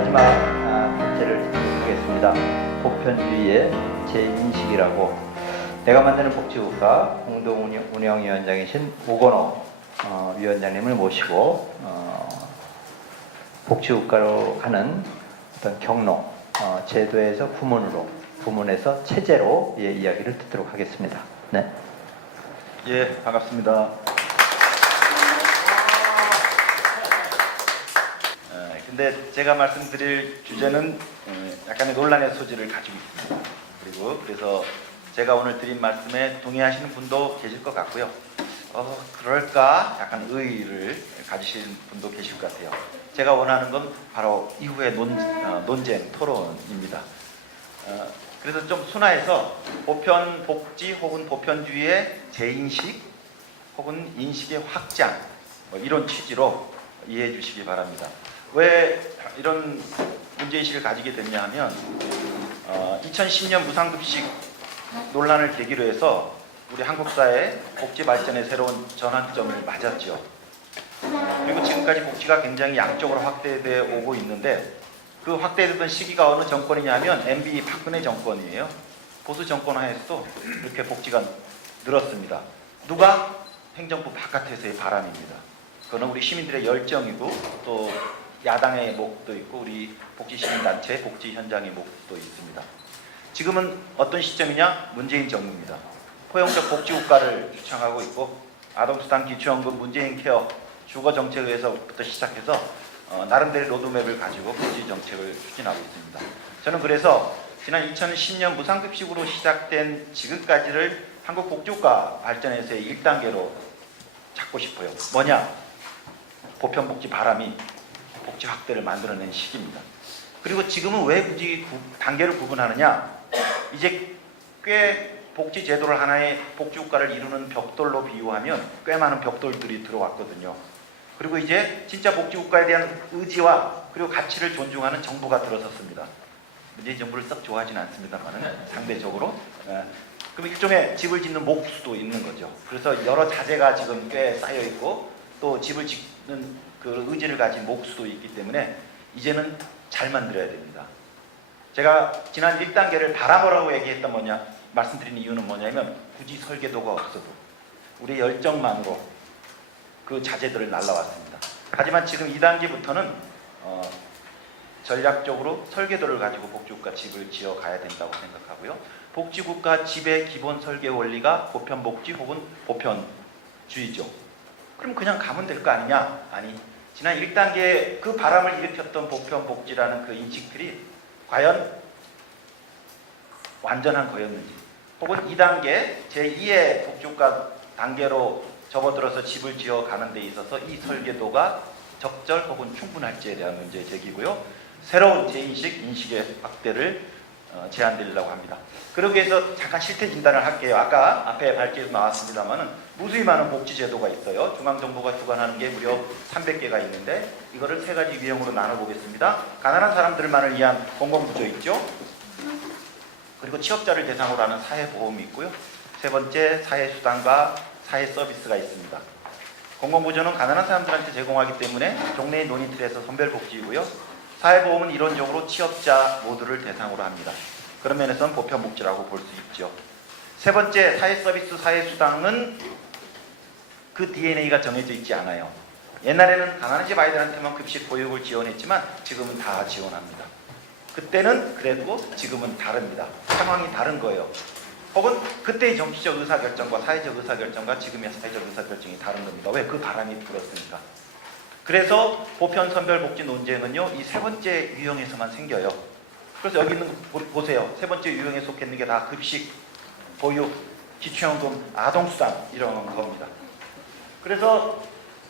마지막 문제를 드리도록 하겠습니다. 보편주의의 재인식이라고 내가 만드는 복지국가 공동운영위원장이신 오건호 위원장님을 모시고 복지국가로 가는 어떤 경로, 제도에서 부문으로, 부문에서 체제로 이야기를 듣도록 하겠습니다. 네. 예, 반갑습니다. 근데 제가 말씀드릴 주제는 약간의 논란의 소지를 가지고 있습니다. 그래서 제가 오늘 드린 말씀에 동의하시는 분도 계실 것 같고요. 그럴까? 약간 의의를 가지신 분도 계실 것 같아요. 제가 원하는 건 바로 이후의 논쟁, 토론입니다. 그래서 좀 순화해서 보편 복지 혹은 보편주의의 재인식 혹은 인식의 확장, 이런 취지로 이해해 주시기 바랍니다. 왜 이런 문제의식을 가지게 됐냐 하면 2010년 무상급식 논란을 계기로 해서 우리 한국 사회 복지 발전의 새로운 전환점을 맞았죠. 그리고 지금까지 복지가 굉장히 양쪽으로 확대되어 오고 있는데 그 확대되던 시기가 어느 정권이냐 하면 MB 박근혜 정권이에요. 보수 정권 하에서도 이렇게 복지가 늘었습니다. 누가? 행정부 바깥에서의 바람입니다. 그거는 우리 시민들의 열정이고 또 야당의 목도 있고 우리 복지시민단체, 복지 현장의 목도 있습니다. 지금은 어떤 시점이냐? 문재인 정부입니다. 포용적 복지국가를 주창하고 있고 아동수당, 기초연금, 문재인 케어, 주거정책에서부터 시작해서 나름대로 로드맵을 가지고 복지정책을 추진하고 있습니다. 저는 그래서 지난 2010년 무상급식으로 시작된 지금까지를 한국 복지국가 발전에서의 1단계로 잡고 싶어요. 뭐냐? 보편복지 바람이 복지 확대를 만들어낸 시기입니다. 그리고 지금은 왜 굳이 단계를 구분하느냐? 이제 꽤 복지 제도를 하나의 복지국가를 이루는 벽돌로 비유하면 꽤 많은 벽돌들이 들어왔거든요. 그리고 이제 진짜 복지국가에 대한 의지와 그리고 가치를 존중하는 정부가 들어섰습니다. 문재인 정부를 썩 좋아하지는 않습니다만 상대적으로. 그럼 일종의 집을 짓는 목수도 있는 거죠. 그래서 여러 자재가 지금 꽤 쌓여 있고 또 집을 짓는 그 의지를 가진 목수도 있기 때문에 이제는 잘 만들어야 됩니다. 제가 지난 1단계를 바라보라고 얘기했던 말씀드린 이유는 뭐냐면 굳이 설계도가 없어도 우리의 열정만으로 그 자재들을 날라왔습니다. 하지만 지금 2단계부터는 전략적으로 설계도를 가지고 복지국가 집을 지어가야 된다고 생각하고요. 복지국가 집의 기본 설계 원리가 보편복지 혹은 보편주의죠. 그럼 그냥 가면 될 거 아니냐? 아니, 지난 1단계 그 바람을 일으켰던 보편복지라는 그 인식들이 과연 완전한 거였는지, 혹은 2단계 제2의 복지국가 단계로 접어들어서 집을 지어가는 데 있어서 이 설계도가 적절 혹은 충분할지에 대한 문제 제기고요. 새로운 재인식, 인식의 확대를 제안드리려고 합니다. 그러기 위해서 잠깐 실태 진단을 할게요. 아까 앞에 밝게도 나왔습니다만 무수히 많은 복지제도가 있어요. 중앙정부가 주관하는 게 무려 300개가 있는데 이거를 세 가지 유형으로 나눠보겠습니다. 가난한 사람들만을 위한 공공구조 있죠. 그리고 취업자를 대상으로 하는 사회보험이 있고요. 세 번째 사회수당과 사회서비스가 있습니다. 공공구조는 가난한 사람들한테 제공하기 때문에 종래의 논의틀에서 선별복지이고요. 사회보험은 이론적으로 취업자 모두를 대상으로 합니다. 그런 면에서는 보편복지라고 볼 수 있죠. 세 번째 사회서비스, 사회수당은 그 DNA가 정해져 있지 않아요. 옛날에는 가난한 집 아이들한테만 급식 보육을 지원했지만 지금은 다 지원합니다. 그때는 그랬고 지금은 다릅니다. 상황이 다른 거예요. 혹은 그때의 정치적 의사결정과 사회적 의사결정과 지금의 사회적 의사결정이 다른 겁니다. 왜? 그 바람이 불었으니까. 그래서 보편 선별복지 논쟁은요, 이 세 번째 유형에서만 생겨요. 그래서 여기 있는 거 보세요. 세 번째 유형에 속해 있는 게 다 급식, 보육, 기초연금, 아동수당 이런 겁니다. 그래서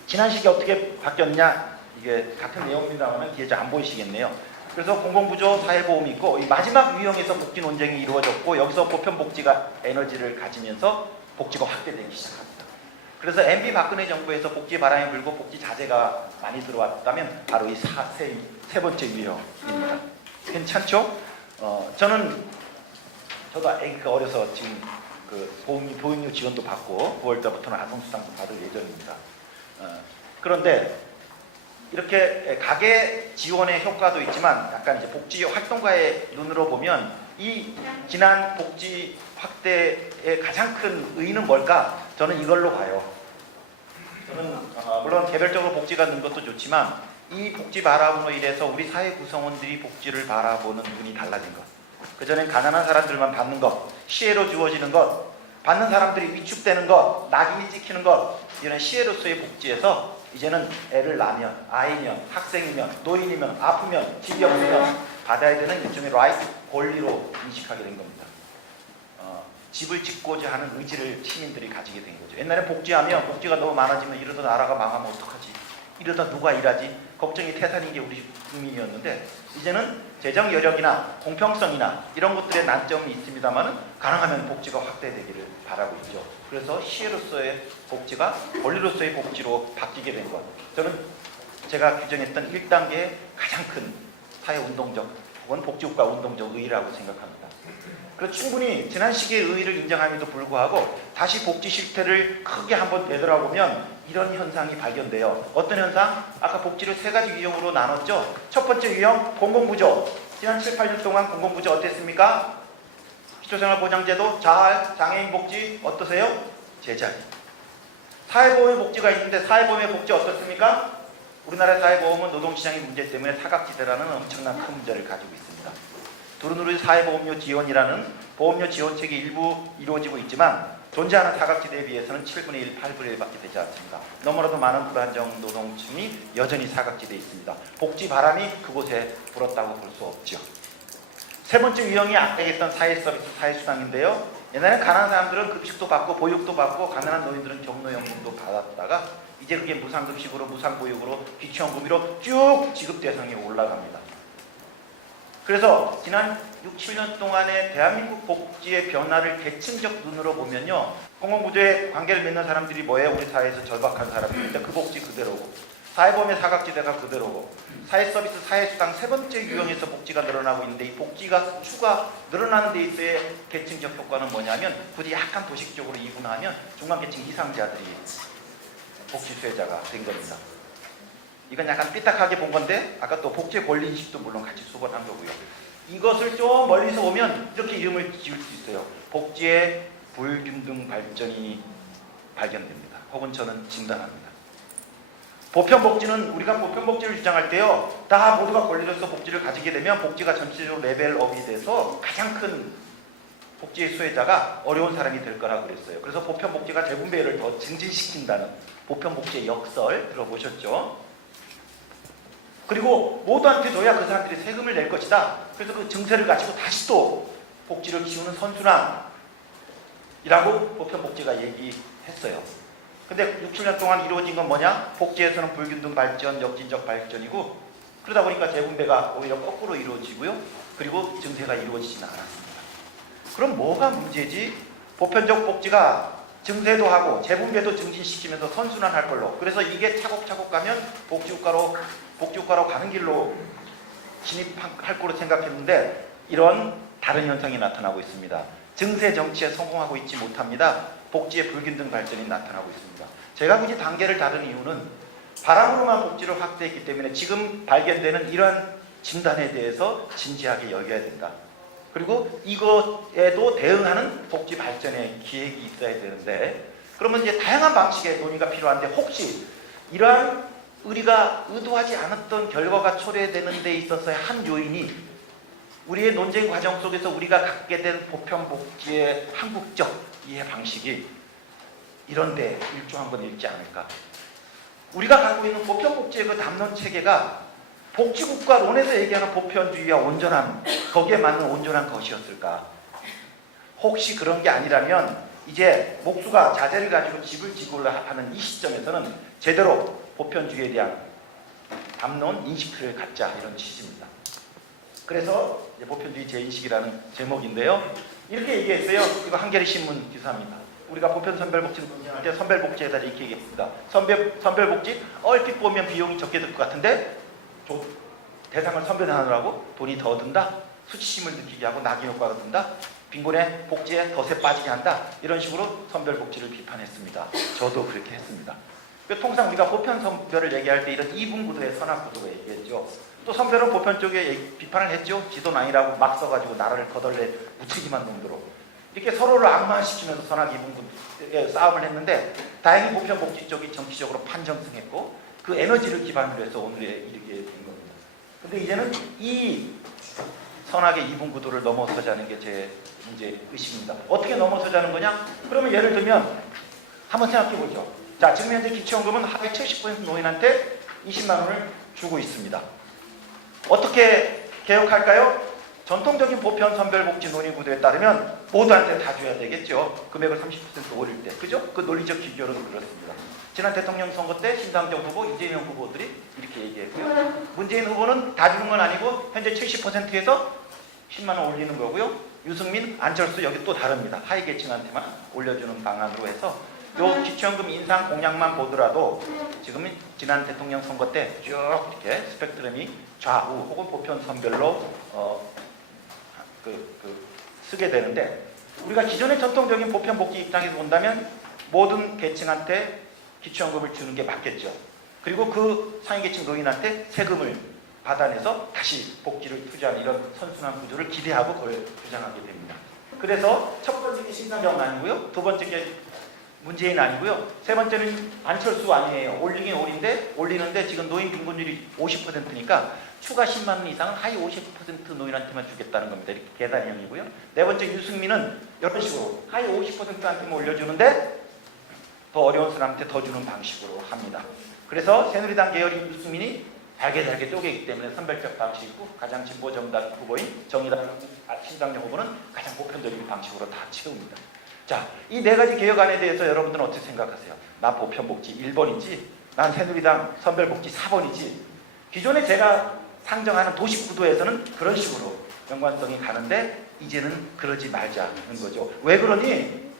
지난 시기 어떻게 바뀌었냐? 이게 같은 내용입니다만 뒤에 잘 안 보이시겠네요. 그래서 공공구조, 사회보험이 있고 이 마지막 유형에서 복지 논쟁이 이루어졌고 여기서 보편복지가 에너지를 가지면서 복지가 확대되기 시작합니다. 그래서 MB 박근혜 정부에서 복지 바람이 불고 복지 자재가 많이 들어왔다면 바로 이 세 번째 유형입니다. 괜찮죠? 저도 아기가 어려서 지금 그 보육료 지원도 받고 9월달부터는 아동수당도 받을 예정입니다. 그런데 이렇게 가계 지원의 효과도 있지만 약간 이제 복지 활동가의 눈으로 보면 이 지난 복지 확대의 가장 큰 의의는 뭘까? 저는 이걸로 봐요. 저는 물론 개별적으로 복지가 는 것도 좋지만 이 복지 바람으로 인해서 우리 사회 구성원들이 복지를 바라보는 눈이 달라진 것. 그전엔 가난한 사람들만 받는 것, 시혜로 주어지는 것, 받는 사람들이 위축되는 것, 낙인이 찍히는 것, 이런 시혜로서의 복지에서 이제는 애를 낳으면, 아이면, 학생이면, 노인이면, 아프면, 집이 없으면 받아야 되는 일종의 라이트, 권리로 인식하게 된 겁니다. 집을 짓고자 하는 의지를 시민들이 가지게 된 거죠. 옛날에 복지하면 복지가 너무 많아지면 이러다 나라가 망하면 어떡하지? 이러다 누가 일하지? 걱정이 태산인 게 우리 국민이었는데 이제는 재정 여력이나 공평성이나 이런 것들의 난점이 있습니다만은 가능하면 복지가 확대되기를 바라고 있죠. 그래서 시혜로서의 복지가 권리로서의 복지로 바뀌게 된 것. 저는 제가 규정했던 1단계의 가장 큰 사회운동적 혹은 복지국가 운동적 의의라고 생각합니다. 그래서 충분히 지난 시기의 의의를 인정함에도 불구하고 다시 복지 실태를 크게 한번 되돌아보면 이런 현상이 발견돼요. 어떤 현상? 아까 복지를 3가지 유형으로 나눴죠. 첫 번째 유형, 공공부조. 지난 7, 8년 동안 공공부조 어땠습니까? 기초생활보장제도, 자활, 장애인 복지 어떠세요? 제자리. 사회보험의 복지가 있는데 사회보험의 복지 어떻습니까? 우리나라 사회보험은 노동시장의 문제 때문에 사각지대라는 엄청난 큰 문제를 가지고 있습니다. 두루누리 사회보험료 지원이라는 보험료 지원책이 일부 이루어지고 있지만 존재하는 사각지대에 비해서는 7분의 1, 8분의 1밖에 되지 않습니다. 너무나도 많은 불안정 노동층이 여전히 사각지대에 있습니다. 복지 바람이 그곳에 불었다고 볼 수 없죠. 세 번째 유형이 아까 얘기했던 사회서비스, 사회수당인데요. 옛날에 가난한 사람들은 급식도 받고 보육도 받고 가난한 노인들은 경로연금도 받았다가 이제 그게 무상급식으로 무상보육으로 기초연금으로 쭉 지급 대상이 올라갑니다. 그래서 지난 6, 7년 동안의 대한민국 복지의 변화를 계층적 눈으로 보면요. 공공부조에 관계를 맺는 사람들이 뭐예요? 우리 사회에서 절박한 사람들인데 그 복지 그대로고 사회보험의 사각지대가 그대로고 사회서비스, 사회수당 세 번째 유형에서 복지가 늘어나고 있는데 이 복지가 추가 늘어나는 데 있어의 계층적 효과는 뭐냐면 굳이 약간 도식적으로 이분하면 중간계층 이상자들이 복지 수혜자가 된 겁니다. 이건 약간 삐딱하게 본 건데 아까 또 복지의 권리인식도 물론 같이 수반한 거고요. 이것을 좀 멀리서 보면 이렇게 이름을 지을 수 있어요. 복지의 불균등 발전이 발견됩니다. 혹은 저는 진단합니다. 보편복지는 우리가 보편복지를 주장할 때요. 다 모두가 권리로서 복지를 가지게 되면 복지가 전체적으로 레벨업이 돼서 가장 큰 복지의 수혜자가 어려운 사람이 될 거라고 그랬어요. 그래서 보편복지가 재분배를 더 증진시킨다는 보편복지의 역설 들어보셨죠? 그리고 모두한테 줘야 그 사람들이 세금을 낼 것이다. 그래서 그 증세를 가지고 다시 또 복지를 키우는 선순환이라고 보편복지가 얘기했어요. 근데 6, 7년 동안 이루어진 건 뭐냐? 복지에서는 불균등 발전, 역진적 발전이고 그러다 보니까 재분배가 오히려 거꾸로 이루어지고요. 그리고 증세가 이루어지지는 않았습니다. 그럼 뭐가 문제지? 보편적 복지가 증세도 하고 재분배도 증진시키면서 선순환할 걸로. 그래서 이게 차곡차곡 가면 복지국가로 가는 길로 진입할 거로 생각했는데 이런 다른 현상이 나타나고 있습니다. 증세 정치에 성공하고 있지 못합니다. 복지의 불균등 발전이 나타나고 있습니다. 제가 굳이 단계를 다른 이유는 바람으로만 복지를 확대했기 때문에 지금 발견되는 이러한 진단에 대해서 진지하게 여겨야 된다. 그리고 이것에도 대응하는 복지 발전의 기획이 있어야 되는데 그러면 이제 다양한 방식의 논의가 필요한데 혹시 이러한 우리가 의도하지 않았던 결과가 초래되는 데 있어서의 한 요인이 우리의 논쟁 과정 속에서 우리가 갖게 된 보편복지의 한국적 이해 방식이 이런데 일조한 건 있지 않을까. 우리가 갖고 있는 보편복지의 그 담론 체계가 복지국가론에서 얘기하는 보편주의와 온전함, 거기에 맞는 온전한 것이었을까. 혹시 그런 게 아니라면 이제 목수가 자재를 가지고 집을 지고 하는 이 시점에서는 제대로 보편주의에 대한 담론 인식을 갖자 이런 취지입니다. 그래서 이제 보편주의 재인식이라는 제목인데요. 이렇게 얘기했어요. 이거 한겨레 신문 기사입니다. 우리가 보편 선별복지를 논쟁할 때 선별복지에다 이렇게 얘기했습니다. 선별복지 얼핏 보면 비용이 적게 들 것 같은데 대상을 선별하느라고 돈이 더 든다. 수치심을 느끼게 하고 낙인 효과가 든다. 빈곤의 복지에 덫에 빠지게 한다. 이런 식으로 선별복지를 비판했습니다. 저도 그렇게 했습니다. 통상 우리가 보편 선별을 얘기할 때 이런 이분 구도의 선악 구도가 얘기했죠. 또 선별은 보편 쪽에 비판을 했죠. 지도는 아니라고 막 써가지고 나라를 거덜내 무책임한 놈들로 이렇게 서로를 악마시키면서 선악 이분 구도의 싸움을 했는데 다행히 보편 복지 쪽이 정치적으로 판정승했고 그 에너지를 기반으로 해서 오늘에 이르게 된 겁니다. 근데 이제는 이 선악의 이분 구도를 넘어서자는 게 제 문제 의식입니다. 어떻게 넘어서자는 거냐? 그러면 예를 들면 한번 생각해 보죠. 자, 지금 현재 기초연금은 하루에 70% 노인한테 20만 원을 주고 있습니다. 어떻게 개혁할까요? 전통적인 보편 선별복지 논의 구도에 따르면 모두한테 다 줘야 되겠죠. 금액을 30% 올릴 때. 그죠? 그 논리적 기교는 그렇습니다. 지난 대통령 선거 때 신당정 후보, 이재명 후보들이 이렇게 얘기했고요. 문재인 후보는 다 주는 건 아니고 현재 70%에서 10만 원 올리는 거고요. 유승민, 안철수 여기 또 다릅니다. 하위 계층한테만 올려주는 방안으로 해서 요 기초연금 인상 공약만 보더라도 지금 지난 대통령 선거 때 쭉 이렇게 스펙트럼이 좌우 혹은 보편 선별로 쓰게 되는데 우리가 기존의 전통적인 보편 복지 입장에서 본다면 모든 계층한테 기초연금을 주는 게 맞겠죠. 그리고 그 상위계층 노인한테 세금을 받아내서 다시 복지를 투자하는 이런 선순환 구조를 기대하고 그걸 주장하게 됩니다. 그래서 첫 번째 게 심상정 아니고요. 두 번째 게 문재인 아니고요. 세 번째는 안철수 아니에요. 올리긴 올리는데 지금 노인 빈곤율이 50%니까 추가 10만 원 이상은 하위 50% 노인한테만 주겠다는 겁니다. 이렇게 계산형이고요. 네 번째 유승민은 이런 식으로 하위 50%한테만 올려주는데 더 어려운 사람한테 더 주는 방식으로 합니다. 그래서 새누리당 계열인 유승민이 잘게 쪼개기 때문에 선별적 방식이고 가장 진보 정당 후보인 정의당 신당정 후보는 가장 보편적인 방식으로 다 채웁니다. 자, 이 네 가지 개혁안에 대해서 여러분들은 어떻게 생각하세요? 나 보편복지 1번이지, 난 새누리당 선별복지 4번이지. 기존에 제가 상정하는 도시구도에서는 그런 식으로 연관성이 가는데 이제는 그러지 말자는 거죠. 왜 그러니?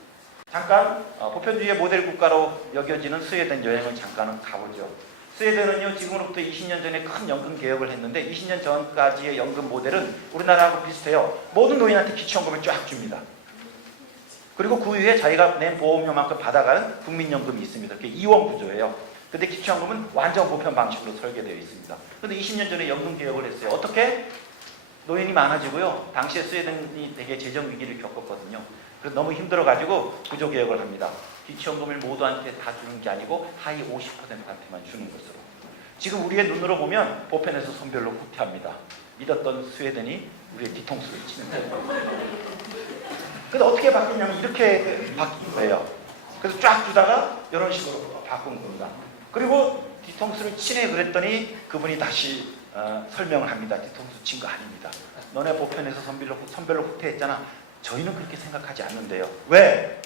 잠깐 보편주의의 모델 국가로 여겨지는 스웨덴 여행을 잠깐은 가보죠. 스웨덴은요, 지금으로부터 20년 전에 큰 연금 개혁을 했는데 20년 전까지의 연금 모델은 우리나라하고 비슷해요. 모든 노인한테 기초연금을 쫙 줍니다. 그리고 그 위에 자기가 낸 보험료만큼 받아가는 국민연금이 있습니다. 그게 이원 구조예요. 근데 기초연금은 완전 보편 방식으로 설계되어 있습니다. 근데 20년 전에 연금 개혁을 했어요. 어떻게? 노인이 많아지고요. 당시에 스웨덴이 되게 재정 위기를 겪었거든요. 그래서 너무 힘들어가지고 구조 개혁을 합니다. 기초연금을 모두한테 다 주는 게 아니고 하위 50%한테만 주는 것으로. 지금 우리의 눈으로 보면 보편에서 선별로 후퇴합니다. 믿었던 스웨덴이 우리의 뒤통수를 치는 거예요. 근데 어떻게 바뀌냐면 이렇게 바뀐 거예요. 그래서 쫙 주다가 이런 식으로 바꾼 겁니다. 그리고 뒤통수를 치네 그랬더니 그분이 다시 설명을 합니다. 뒤통수 친 거 아닙니다. 너네 보편에서 선별로 후퇴했잖아. 저희는 그렇게 생각하지 않는데요. 왜?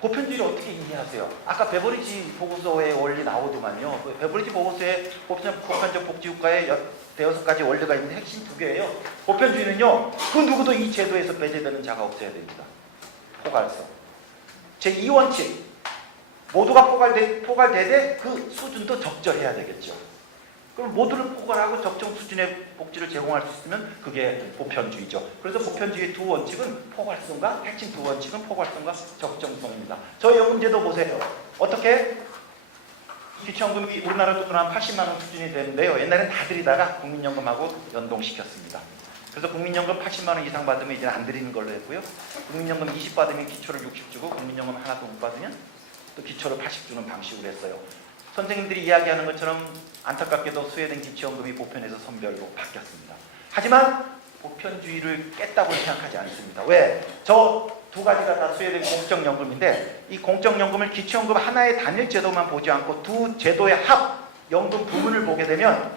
보편주의를 어떻게 이해하세요? 아까 베버리지 보고서의 원리 나오더만요. 베버리지 보고서에 보편적 복지국가의 6가지 원리가 있는데 핵심 2개예요. 보편주의는요, 그 누구도 이 제도에서 배제되는 자가 없어야 됩니다. 포괄성. 제2원칙. 모두가 포괄되되 그 수준도 적절해야 되겠죠. 그럼 모두를 포괄하고 적정 수준의 복지를 제공할 수 있으면 그게 보편주의죠. 그래서 보편주의의 2원칙은 포괄성과 핵심 2원칙은 포괄성과 적정성입니다. 저희 연금제도 보세요. 어떻게? 기초연금이 우리나라 돈으로 한 80만 원 수준이 되는데요. 옛날엔 다 드리다가 국민연금하고 연동시켰습니다. 그래서 국민연금 80만 원 이상 받으면 이제 안 드리는 걸로 했고요. 국민연금 20 받으면 기초를 60 주고 국민연금 하나도 못 받으면 또 기초를 80 주는 방식으로 했어요. 선생님들이 이야기하는 것처럼 안타깝게도 스웨덴 기초연금이 보편에서 선별로 바뀌었습니다. 하지만 보편주의를 깼다고 생각하지 않습니다. 왜? 저 2가지가 다 스웨덴 공적연금인데 이 공적연금을 기초연금 하나의 단일 제도만 보지 않고 2 제도의 합 연금 부분을 보게 되면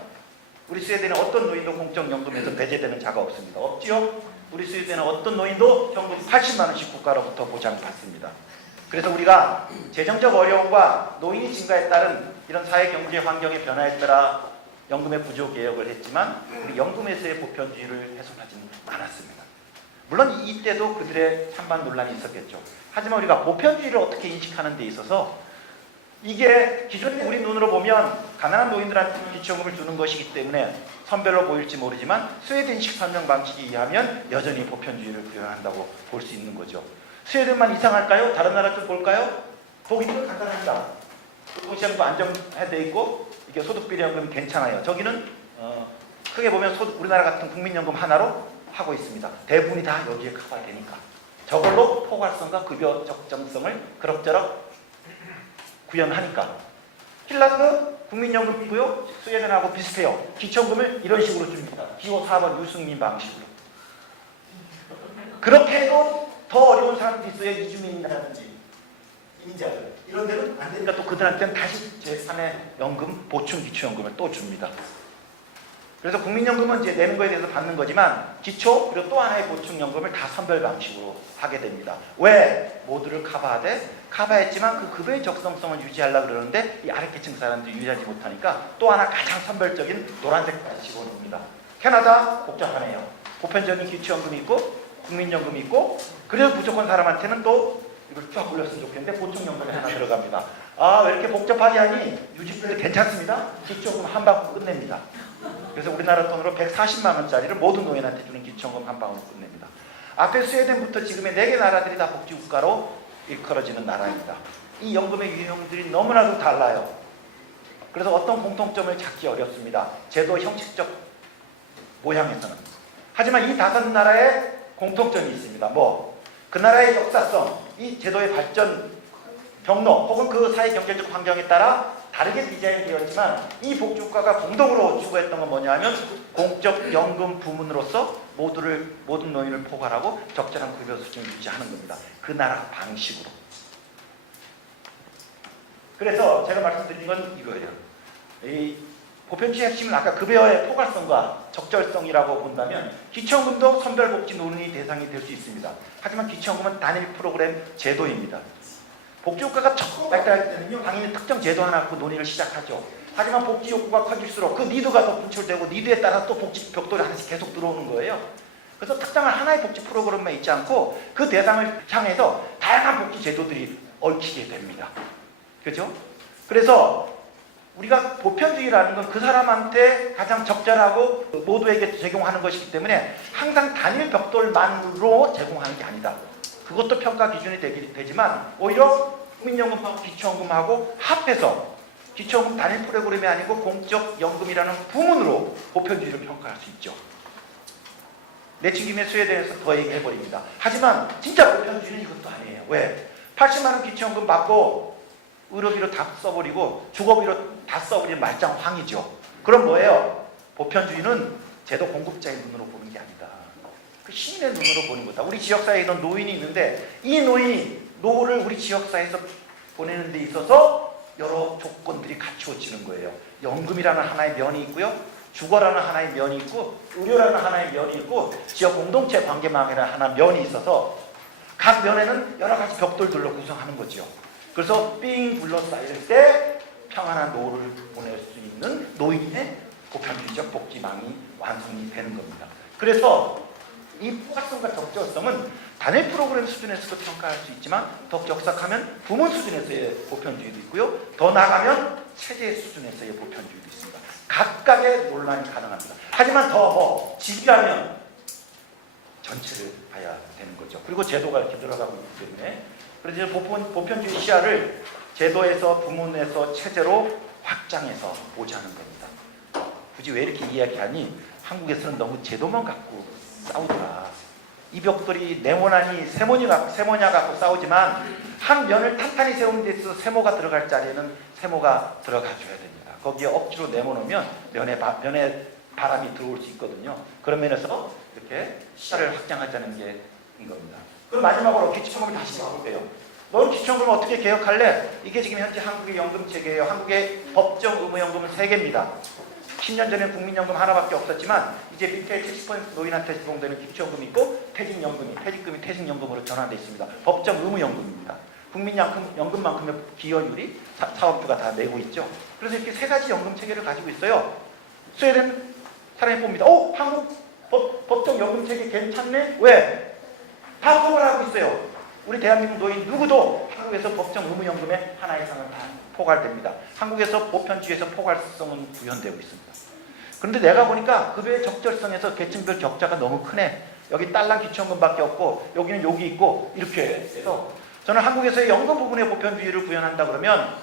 우리 스웨덴은 어떤 노인도 공적연금에서 배제되는 자가 없습니다. 없지요? 우리 스웨덴은 어떤 노인도 현금 80만 원씩 국가로부터 보장받습니다. 그래서 우리가 재정적 어려움과 노인이 증가에 따른 이런 사회 경제 환경의 변화에 따라 연금의 구조 개혁을 했지만 우리 연금에서의 보편주의를 훼손하지는 않았습니다. 물론 이때도 그들의 찬반 논란이 있었겠죠. 하지만 우리가 보편주의를 어떻게 인식하는 데 있어서 이게 기존에 우리 눈으로 보면 가난한 노인들한테 기초연금을 주는 것이기 때문에 선별로 보일지 모르지만 스웨덴식 설명 방식에 의하면 여전히 보편주의를 구현한다고 볼 수 있는 거죠. 스웨덴만 이상할까요? 다른 나라 좀 볼까요? 독일은 간단합니다. 교통시험도 안정돼 있고 이게 소득비례연금이 괜찮아요. 저기는 크게 보면 우리나라 같은 국민연금 하나로 하고 있습니다. 대부분이 다 여기에 커버되니까 저걸로 포괄성과 급여 적정성을 그럭저럭 구현하니까. 핀란드 국민연금이고요. 스웨덴하고 비슷해요. 기초연금을 이런 식으로 줍니다. 기호 4번 유승민 방식으로. 그렇게 해도 더 어려운 사람들이 있어요. 이주민이라든지 인자들. 이런 데는 안 되니까 또 그들한테는 다시 제3의 연금, 보충 기초연금을 또 줍니다. 그래서 국민연금은 이제 내는 거에 대해서 받는 거지만 기초 그리고 또 하나의 보충연금을 다 선별 방식으로 하게 됩니다. 왜? 모두를 커버하되 커버했지만 그 급여의 적성성을 유지하려고 그러는데 이 아래계층 사람들이 유지하지 못하니까 또 하나 가장 선별적인 노란색까지 집어넣습니다. 캐나다 복잡하네요. 보편적인 기초연금이 있고 국민연금이 있고 그래도 무조건 사람한테는 또 이걸 쫙 올렸으면 좋겠는데 보충연금이 하나 들어갑니다. 아, 왜 이렇게 복잡하게 하니? 유지비도 괜찮습니다. 기초연금 한 방울 끝냅니다. 그래서 우리나라 돈으로 140만 원짜리를 모든 노인한테 주는 기초연금 한 방울로 끝냅니다. 앞에 스웨덴부터 지금의 4개 나라들이 다 복지국가로 일컬어지는 나라입니다. 이 연금의 유형들이 너무나도 달라요. 그래서 어떤 공통점을 찾기 어렵습니다. 제도 형식적 모양에서는. 하지만 이 5나라에 공통점이 있습니다. 그 나라의 역사성, 이 제도의 발전 경로 혹은 그 사회 경제적 환경에 따라 다르게 디자인이 되었지만 이 복지국가가 공동으로 추구했던 건 뭐냐 하면 공적 연금 부문으로서 모든 노인을 포괄하고 적절한 급여 수준을 유지하는 겁니다. 그 나라 방식으로. 그래서 제가 말씀드린 건 이거예요. 이 보편주의 핵심은 아까 급여의 포괄성과 적절성이라고 본다면 기초연금도 선별복지 논의 대상이 될 수 있습니다. 하지만 기초연금은 단일 프로그램 제도입니다. 복지국가가 처음 발달할 때는요, 당연히 특정 제도 하나 갖고 논의를 시작하죠. 하지만 복지 욕구가 커질수록 그 니드가 더 분출되고 니드에 따라 또 복지 벽돌이 하나씩 계속 들어오는 거예요. 그래서 특정한 하나의 복지 프로그램만 있지 않고 그 대상을 향해서 다양한 복지 제도들이 얽히게 됩니다. 그죠? 그래서 우리가 보편주의라는 건 그 사람한테 가장 적절하고 모두에게 제공하는 것이기 때문에 항상 단일 벽돌만으로 제공하는 게 아니다. 그것도 평가 기준이 되지만 오히려 국민연금하고 기초연금하고 합해서 기초연금 단일 프로그램이 아니고 공적 연금이라는 부문으로 보편주의를 평가할 수 있죠. 내친김에 스웨덴에서 더 얘기해버립니다. 하지만 진짜 보편주의는 이것도 아니에요. 왜? 80만 원 기초연금 받고 의료비로 다 써버리고 주거비로 다 써버리는 말짱황이죠. 그럼 뭐예요? 보편주의는 제도 공급자의 눈으로 보는 게 아니다. 그 시민의 눈으로 보는 거다. 우리 지역사회에 있는 노인이 있는데 이 노인이 노후를 우리 지역사회에서 보내는 데 있어서 여러 조건들이 갖추어지는 거예요. 연금이라는 하나의 면이 있고요. 주거라는 하나의 면이 있고 의료라는 하나의 면이 있고 지역 공동체 관계망이라는 하나의 면이 있어서 각 면에는 여러 가지 벽돌들로 구성하는 거죠. 그래서 삥 둘러싸일 때 평안한 노후를 보낼 수 있는 노인의 보편주의적 복지망이 완성이 되는 겁니다. 그래서 이 포괄성과 적절성은 단일 프로그램 수준에서도 평가할 수 있지만 더 적석하면 부문 수준에서의 보편주의도 있고요. 더 나가면 체제 수준에서의 보편주의도 있습니다. 각각의 논란이 가능합니다. 하지만 더 집이라면 전체를 봐야 되는 거죠. 그리고 제도가 이렇게 들어가고 있기 때문에 그래서 보편주의 시야를 제도에서 부문에서 체제로 확장해서 보자는 겁니다. 굳이 왜 이렇게 이야기하니 한국에서는 너무 제도만 갖고 싸우더라. 이 벽돌이 네모나니 세모냐 갖고 싸우지만 한 면을 탄탄히 세우는 데 있어서 세모가 들어갈 자리에는 세모가 들어가 줘야 됩니다. 거기에 억지로 내모놓으면 면에 바람이 들어올 수 있거든요. 그런 면에서 이렇게 시야를 확장하자는 게 이겁니다. 그럼 마지막으로 기초연금을 다시 가볼게요. 넌 기초연금을 어떻게 개혁할래? 이게 지금 현재 한국의 연금체계예요. 한국의 법정 의무연금은 3개입니다. 10년 전에는 국민연금 하나밖에 없었지만 이제 밑에 70% 노인한테 제공되는 기초연금이 있고 퇴직금이 퇴직연금으로 전환되어 있습니다. 법정 의무연금입니다. 국민연금만큼의 기여율이 사업주가 다 내고 있죠. 그래서 이렇게 3가지 연금체계를 가지고 있어요. 스웨덴 사람이 봅니다. 한국 법정 연금체계 괜찮네? 왜? 다 포괄하고 있어요. 우리 대한민국 노인 누구도 한국에서 법정 의무연금의 하나 이상은 다 포괄됩니다. 한국에서 보편주의에서 포괄성은 구현되고 있습니다. 그런데 내가 보니까 급여의 적절성에서 계층별 격차가 너무 크네. 여기 딸랑 기초연금밖에 없고 여기는 여기 있고 이렇게 해서 저는 한국에서의 연금 부분의 보편주의를 구현한다 그러면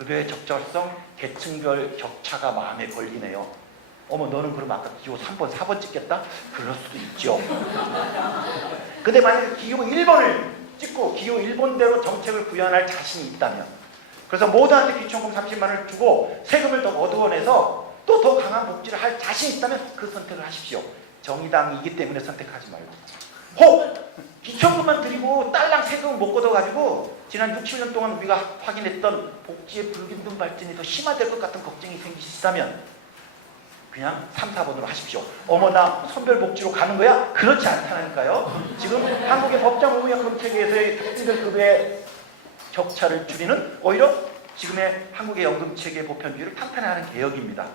급여의 적절성, 계층별 격차가 마음에 걸리네요. 어머, 너는 그럼 아까 기호 3번, 4번 찍겠다? 그럴 수도 있죠. 근데 만약에 기호 1번을 찍고 기호 1번대로 정책을 구현할 자신이 있다면, 그래서 모두한테 기초연금 30만 원을 주고 세금을 더 얻어내서 또 더 강한 복지를 할 자신이 있다면 그 선택을 하십시오. 정의당이기 때문에 선택하지 말고. 혹 기초연금만 드리고 딸랑 세금을 못 걷어가지고 지난 6, 7년 동안 우리가 확인했던 복지의 불균등 발전이 더 심화될 것 같은 걱정이 생기시다면 그냥 3, 4번으로 하십시오. 어머, 나 선별복지로 가는 거야? 그렇지 않다니까요. 지금 한국의 법정 의무연금 체계에서의 특징들급의 격차를 줄이는 오히려 지금의 한국의 연금체계 보편주의를 탄탄화하는 개혁입니다.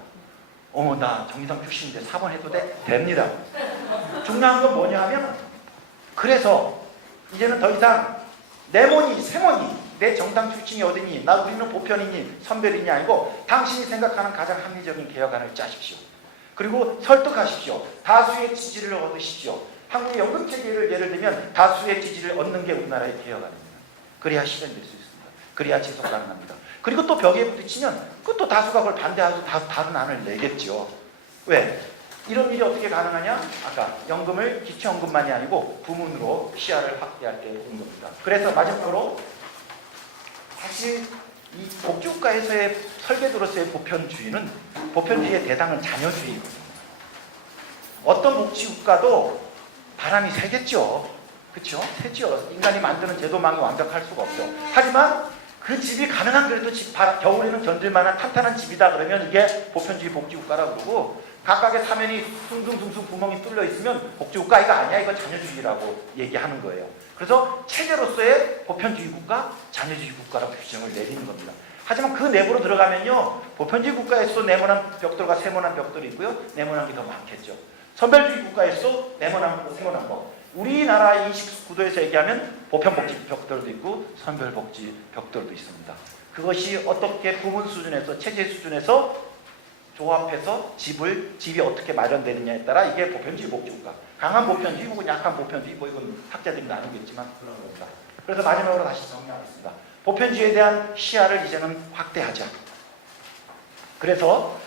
어머, 나 정의당 출신인데 4번 해도 돼? 됩니다. 중요한 건 뭐냐 하면, 그래서 이제는 더 이상 내모니 세모니 내 정당 출신이 어디니, 나 우리는 보편이니 선별이니 아니고 당신이 생각하는 가장 합리적인 개혁안을 짜십시오. 그리고 설득하십시오. 다수의 지지를 얻으십시오. 한국의 연금체계를 예를 들면 다수의 지지를 얻는 게 우리나라의 개혁안입니다. 그래야 실현될 수 있습니다. 그래야 지속 가능합니다. 그리고 또 벽에 부딪히면 그것도 다수가 그걸 반대하고 다른 안을 내겠죠. 왜? 이런 일이 어떻게 가능하냐? 아까 연금을 기초연금만이 아니고 부문으로 시야를 확대할 때 있는 겁니다. 그래서 마지막으로 사실 이 복지국가에서의 설계도로서의 보편주의는, 보편주의의 대상은 자녀주의거든요. 어떤 복지국가도 바람이 세겠죠. 그렇죠? 세죠. 인간이 만드는 제도망이 완벽할 수가 없죠. 하지만 그 집이 가능한 그래도 겨울에는 견딜 만한 탄탄한 집이다 그러면 이게 보편주의 복지국가라고 그러고, 각각의 사면이 숭숭숭숭 구멍이 뚫려 있으면 복지국가 이거 아니야, 이거 자녀주의라고 얘기하는 거예요. 그래서 체제로서의 보편주의 국가, 자녀주의 국가라고 규정을 내리는 겁니다. 하지만 그 내부로 들어가면요, 보편주의 국가에서도 네모난 벽돌과 세모난 벽돌이 있고요, 네모난 게 더 많겠죠. 선별주의 국가에서도 네모난 거, 세모난 거. 우리나라 인식 구도에서 얘기하면 보편복지 벽돌도 있고 선별복지 벽돌도 있습니다. 그것이 어떻게 부문 수준에서, 체제 수준에서 조합해서 집이 어떻게 마련되느냐에 따라 이게 보편주의 복지국가. 강한 보편주의 혹은 약한 보편주의, 뭐 이건 학자들이 나누겠지만 그런 겁니다. 그래서 마지막으로 다시 정리하겠습니다. 보편주의에 대한 시야를 이제는 확대하자. 그래서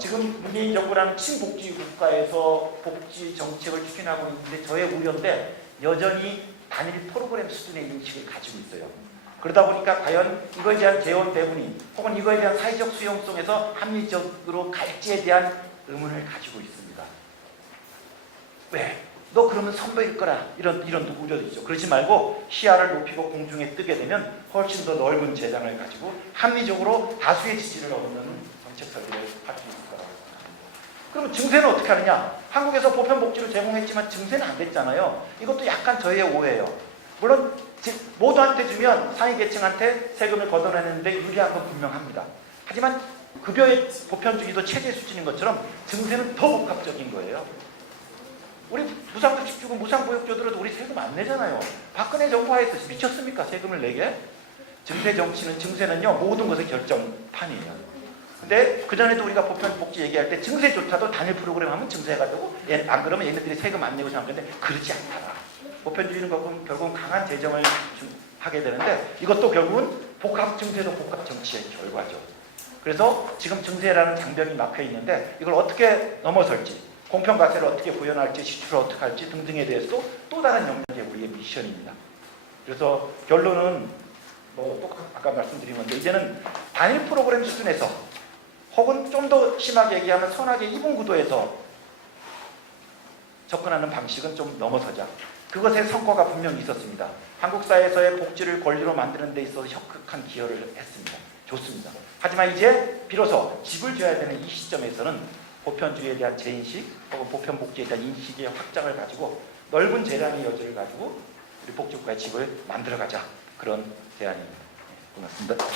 지금 문재인 정부라는 친복지 국가에서 복지 정책을 추진하고 있는데 저의 우려인데, 여전히 단일 프로그램 수준의 인식을 가지고 있어요. 그러다 보니까 과연 이거에 대한 재원 배분이 혹은 이거에 대한 사회적 수용성에서 합리적으로 갈지에 대한 의문을 가지고 있습니다. 왜? 너 그러면 선배일 거라, 이런 우려도 있죠. 그러지 말고 시야를 높이고 공중에 뜨게 되면 훨씬 더 넓은 재장을 가지고 합리적으로 다수의 지지를 얻는 정책 설계를 할 수 있을 거라고 생각합니다. 그럼 증세는 어떻게 하느냐? 한국에서 보편복지를 제공했지만 증세는 안 됐잖아요. 이것도 약간 저의 오해예요. 물론 모두한테 주면 상위계층한테 세금을 걷어내는데 유리한 건 분명합니다. 하지만 급여의 보편주의도 체제 수준인 것처럼 증세는 더 복합적인 거예요. 우리 무상급식 주고 무상보육조들도 우리 세금 안 내잖아요. 박근혜 정부 하에서 미쳤습니까? 세금을 내게? 증세는요, 모든 것의 결정판이에요. 근데 그전에도 우리가 보편복지 얘기할 때 증세조차도 단일 프로그램 하면 증세가 되고, 안 그러면 얘네들이 세금 안 내고 생각하는데 그렇지 않다. 보편주의는 결국은 강한 재정을 하게 되는데, 이것도 결국은 복합 증세도 복합 정치의 결과죠. 그래서 지금 증세라는 장벽이 막혀 있는데 이걸 어떻게 넘어설지, 공평과세를 어떻게 구현할지, 지출을 어떻게 할지 등등에 대해서 또 다른 영역의 우리의 미션입니다. 그래서 결론은 아까 말씀드린 건데, 이제는 단일 프로그램 수준에서 혹은 좀 더 심하게 얘기하면 선악의 이분 구도에서 접근하는 방식은 좀 넘어서자. 그것의 성과가 분명히 있었습니다. 한국 사회에서의 복지를 권리로 만드는 데 있어서 혁혁한 기여를 했습니다. 좋습니다. 하지만 이제 비로소 집을 지어야 되는 이 시점에서는 보편주의에 대한 재인식 혹은 보편복지에 대한 인식의 확장을 가지고 넓은 재량의 여지를 가지고 우리 복지국가의 집을 만들어가자, 그런 제안입니다. 고맙습니다.